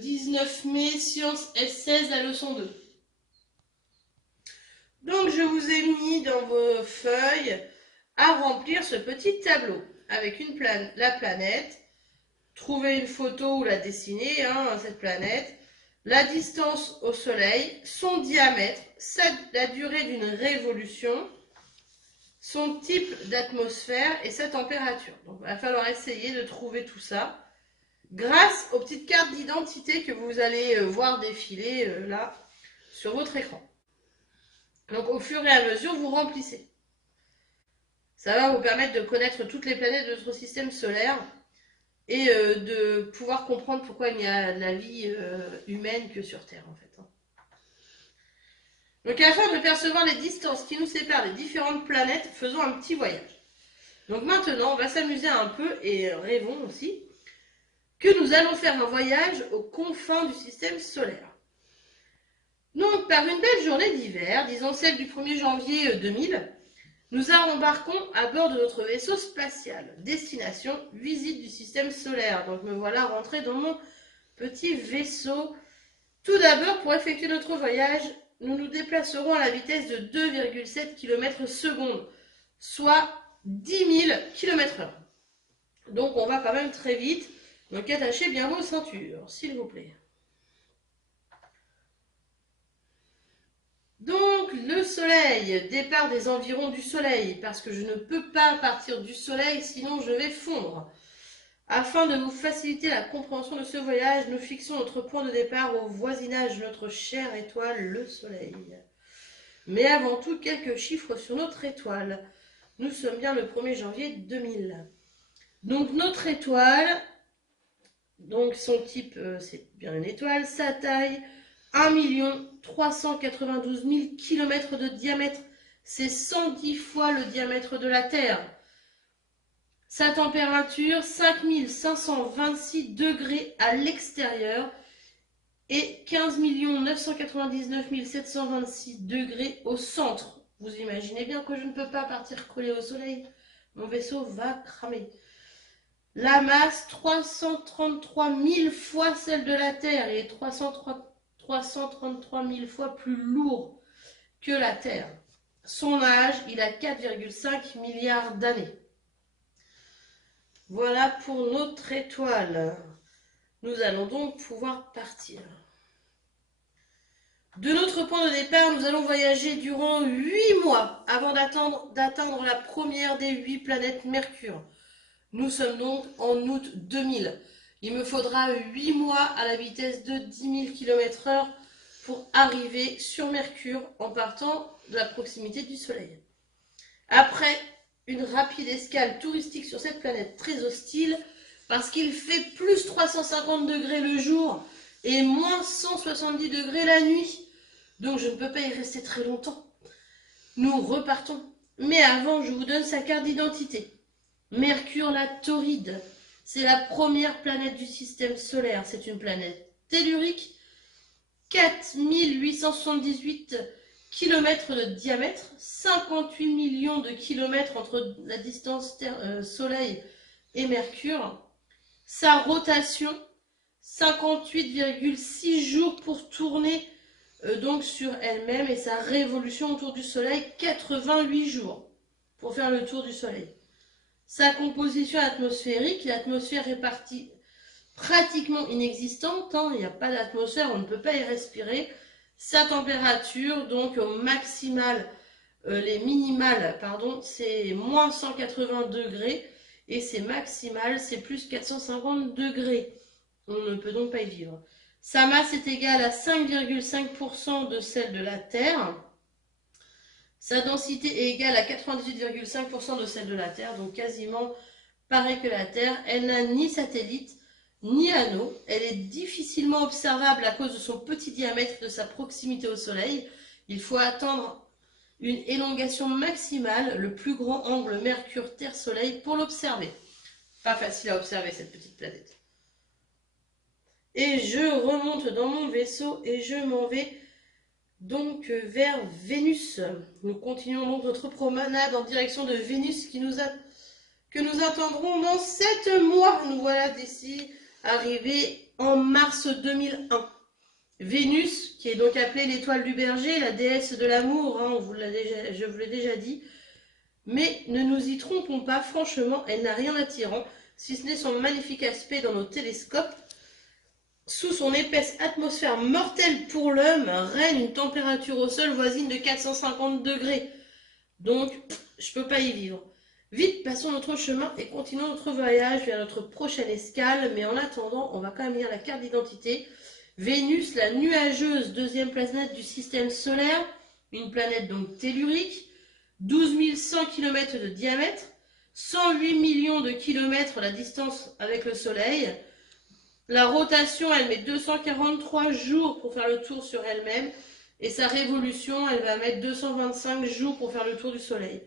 19 mai, sciences S16, la leçon 2. Donc je vous ai mis dans vos feuilles à remplir ce petit tableau avec la planète. Trouvez une photo ou la dessiner, cette planète. La distance au Soleil, son diamètre, la durée d'une révolution, son type d'atmosphère et sa température. Donc il va falloir essayer de trouver tout ça grâce aux petites cartes d'identité que vous allez voir défiler là sur votre écran. Donc au fur et à mesure, vous remplissez. Ça va vous permettre de connaître toutes les planètes de notre système solaire et de pouvoir comprendre pourquoi il n'y a de la vie humaine que sur Terre en fait. Donc afin de percevoir les distances qui nous séparent des différentes planètes, faisons un petit voyage. Donc maintenant, on va s'amuser un peu et rêvons aussi que nous allons faire un voyage aux confins du système solaire. Donc par une belle journée d'hiver, disons celle du 1er janvier 2000, nous embarquons à bord de notre vaisseau spatial. Destination, visite du système solaire. Donc me voilà rentré dans mon petit vaisseau. Tout d'abord, pour effectuer notre voyage, nous nous déplacerons à la vitesse de 2,7 km/s, soit 10 000 km/h. Donc on va quand même très vite. Donc attachez bien vos ceintures, s'il vous plaît. Donc le soleil, départ des environs du soleil, parce que je ne peux pas partir du soleil, sinon je vais fondre. Afin de vous faciliter la compréhension de ce voyage, nous fixons notre point de départ au voisinage de notre chère étoile, le soleil. Mais avant tout, quelques chiffres sur notre étoile. Nous sommes bien le 1er janvier 2000. Donc notre étoile, donc son type, c'est bien une étoile, sa taille, 1 392 000 km de diamètre, c'est 110 fois le diamètre de la Terre. Sa température, 5526 degrés à l'extérieur et 15 999 726 degrés au centre. Vous imaginez bien que je ne peux pas partir coller au soleil. Mon vaisseau va cramer. La masse, 333 000 fois celle de la Terre et 333 000 fois plus lourd que la Terre. Son âge, il a 4,5 milliards d'années. Voilà pour notre étoile. Nous allons donc pouvoir partir. De notre point de départ, nous allons voyager durant 8 mois avant d'atteindre la première des 8 planètes Mercure. Nous sommes donc en août 2000. Il me faudra 8 mois à la vitesse de 10 000 km/h pour arriver sur Mercure en partant de la proximité du Soleil. Après une rapide escale touristique sur cette planète très hostile, parce qu'il fait plus 350 degrés le jour et moins 170 degrés la nuit. Donc je ne peux pas y rester très longtemps. Nous repartons. Mais avant, je vous donne sa carte d'identité. Mercure, la Tauride, c'est la première planète du système solaire. C'est une planète tellurique, 4878 km de diamètre, 58 millions de kilomètres entre la distance Soleil et Mercure. Sa rotation, 58,6 jours pour tourner donc sur elle-même, et sa révolution autour du Soleil, 88 jours pour faire le tour du Soleil. Sa composition atmosphérique, l'atmosphère est pratiquement inexistante, il n'y a pas d'atmosphère, on ne peut pas y respirer. Sa température, donc au maximal, les minimales, pardon, c'est moins 180 degrés, et c'est maximal, c'est plus 450 degrés. On ne peut donc pas y vivre. Sa masse est égale à 5,5% de celle de la Terre. Sa densité est égale à 98,5% de celle de la Terre, donc quasiment pareil que la Terre. Elle n'a ni satellite, ni anneau. Elle est difficilement observable à cause de son petit diamètre, de sa proximité au Soleil. Il faut attendre une élongation maximale, le plus grand angle Mercure-Terre-Soleil, pour l'observer. Pas facile à observer cette petite planète. Et je remonte dans mon vaisseau et je m'en vais donc vers Vénus. Nous continuons donc notre promenade en direction de Vénus que nous attendrons dans 7 mois. Nous voilà d'ici arrivé en mars 2001. Vénus, qui est donc appelée l'étoile du berger, la déesse de l'amour, hein, je vous l'ai déjà dit. Mais ne nous y trompons pas, franchement, elle n'a rien d'attirant, si ce n'est son magnifique aspect dans nos télescopes. Sous son épaisse atmosphère mortelle pour l'homme, règne une température au sol voisine de 450 degrés. Donc, je peux pas y vivre. Vite, passons notre chemin et continuons notre voyage vers notre prochaine escale. Mais en attendant, on va quand même lire la carte d'identité. Vénus, la nuageuse, deuxième planète du système solaire, une planète donc tellurique, 12 100 km de diamètre, 108 millions de kilomètres la distance avec le Soleil. La rotation, elle met 243 jours pour faire le tour sur elle-même, et sa révolution, elle va mettre 225 jours pour faire le tour du Soleil.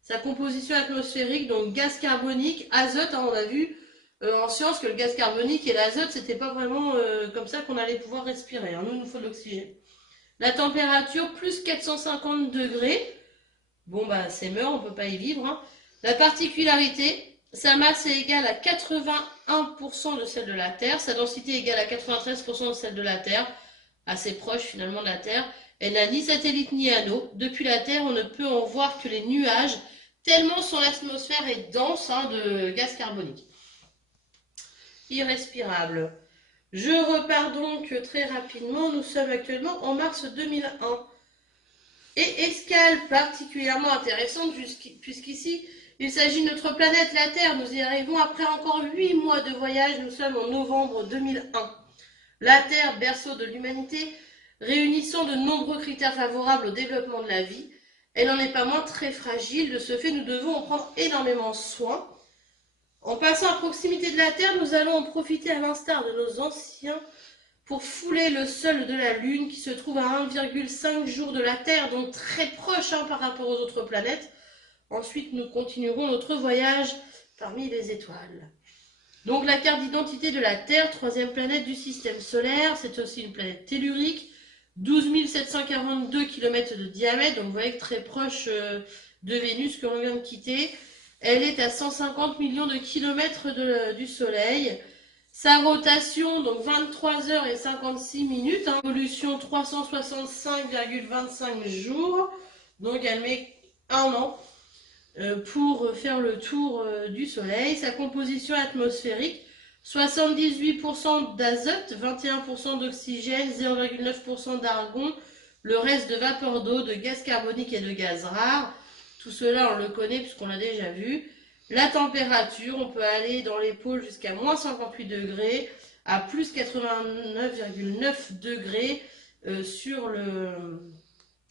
Sa composition atmosphérique, donc gaz carbonique, azote, hein, on a vu en science que le gaz carbonique et l'azote, c'était pas vraiment comme ça qu'on allait pouvoir respirer. Hein. Nous, il nous faut de l'oxygène. La température, plus 450 degrés. Bon, bah, c'est mort, on peut pas y vivre. Hein. La particularité, sa masse est égale à 81% de celle de la Terre. Sa densité est égale à 93% de celle de la Terre. Assez proche, finalement, de la Terre. Elle n'a ni satellite ni anneau. Depuis la Terre, on ne peut en voir que les nuages, tellement son atmosphère est dense hein, de gaz carbonique. Irrespirable. Je repars donc très rapidement. Nous sommes actuellement en mars 2001. Et escale particulièrement intéressante puisqu'ici, il s'agit de notre planète, la Terre. Nous y arrivons après encore 8 mois de voyage. Nous sommes en novembre 2001. La Terre, berceau de l'humanité, réunissant de nombreux critères favorables au développement de la vie. Elle n'en est pas moins très fragile. De ce fait, nous devons en prendre énormément soin. En passant à proximité de la Terre, nous allons en profiter à l'instar de nos anciens pour fouler le sol de la Lune qui se trouve à 1,5 jour de la Terre, donc très proche hein, par rapport aux autres planètes. Ensuite, nous continuerons notre voyage parmi les étoiles. Donc la carte d'identité de la Terre, troisième planète du système solaire, c'est aussi une planète tellurique, 12 742 km de diamètre, donc vous voyez que très proche de Vénus que l'on vient de quitter. Elle est à 150 millions de kilomètres du Soleil. Sa rotation, donc 23 heures et 56 minutes, hein, évolution 365,25 jours, donc elle met 1 an pour faire le tour du Soleil. Sa composition atmosphérique, 78% d'azote, 21% d'oxygène, 0,9% d'argon, le reste de vapeur d'eau, de gaz carbonique et de gaz rare. Tout cela, on le connaît puisqu'on l'a déjà vu. La température, on peut aller dans les pôles jusqu'à moins 58 degrés, à plus 89,9 degrés sur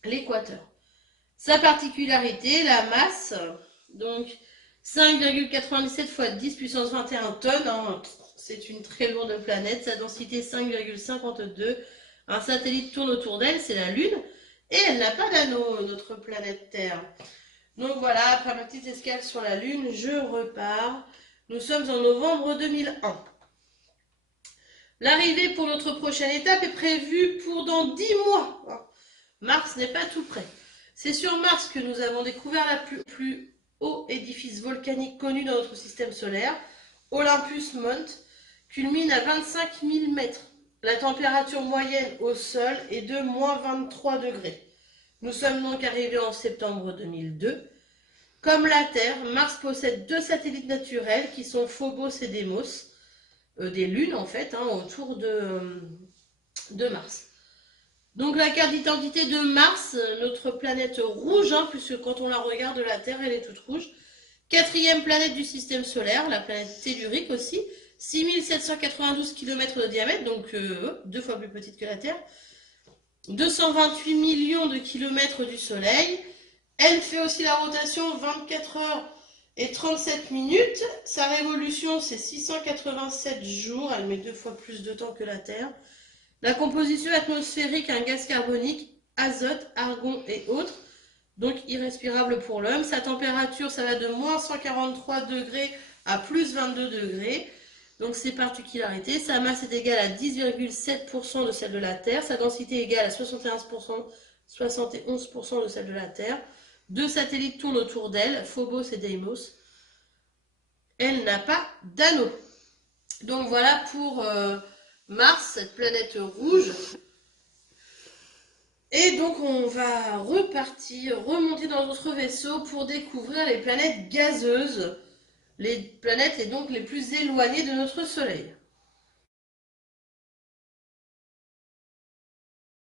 l'équateur. Sa particularité, la masse, donc 5,97 fois 10 puissance 21 tonnes, hein, c'est une très lourde planète, sa densité 5,52, un satellite tourne autour d'elle, c'est la Lune, et elle n'a pas d'anneau, notre planète Terre. Donc voilà, après ma petite escale sur la Lune, je repars. Nous sommes en novembre 2001. L'arrivée pour notre prochaine étape est prévue pour dans 10 mois. Mars n'est pas tout près. C'est sur Mars que nous avons découvert le plus haut édifice volcanique connu dans notre système solaire, Olympus Mont, culmine à 25 000 mètres. La température moyenne au sol est de moins 23 degrés. Nous sommes donc arrivés en septembre 2002. Comme la Terre, Mars possède 2 satellites naturels qui sont Phobos et Deimos, des lunes en fait, hein, autour de Mars. Donc la carte d'identité de Mars, notre planète rouge, hein, puisque quand on la regarde de la Terre, elle est toute rouge. 4e planète du système solaire, la planète tellurique aussi, 6792 km de diamètre, donc 2 fois plus petite que la Terre. 228 millions de kilomètres du Soleil. Elle fait aussi la rotation 24 heures et 37 minutes. Sa révolution, c'est 687 jours. Elle met 2 fois plus de temps que la Terre. La composition atmosphérique, un gaz carbonique, azote, argon et autres. Donc irrespirable pour l'homme. Sa température, ça va de moins 143 degrés à plus 22 degrés. Donc ses particularités, sa masse est égale à 10,7% de celle de la Terre, sa densité est égale à 71% de celle de la Terre. 2 satellites tournent autour d'elle, Phobos et Deimos. Elle n'a pas d'anneau. Donc voilà pour Mars, cette planète rouge. Et donc on va remonter dans notre vaisseau pour découvrir les planètes gazeuses, les planètes donc les plus éloignées de notre Soleil.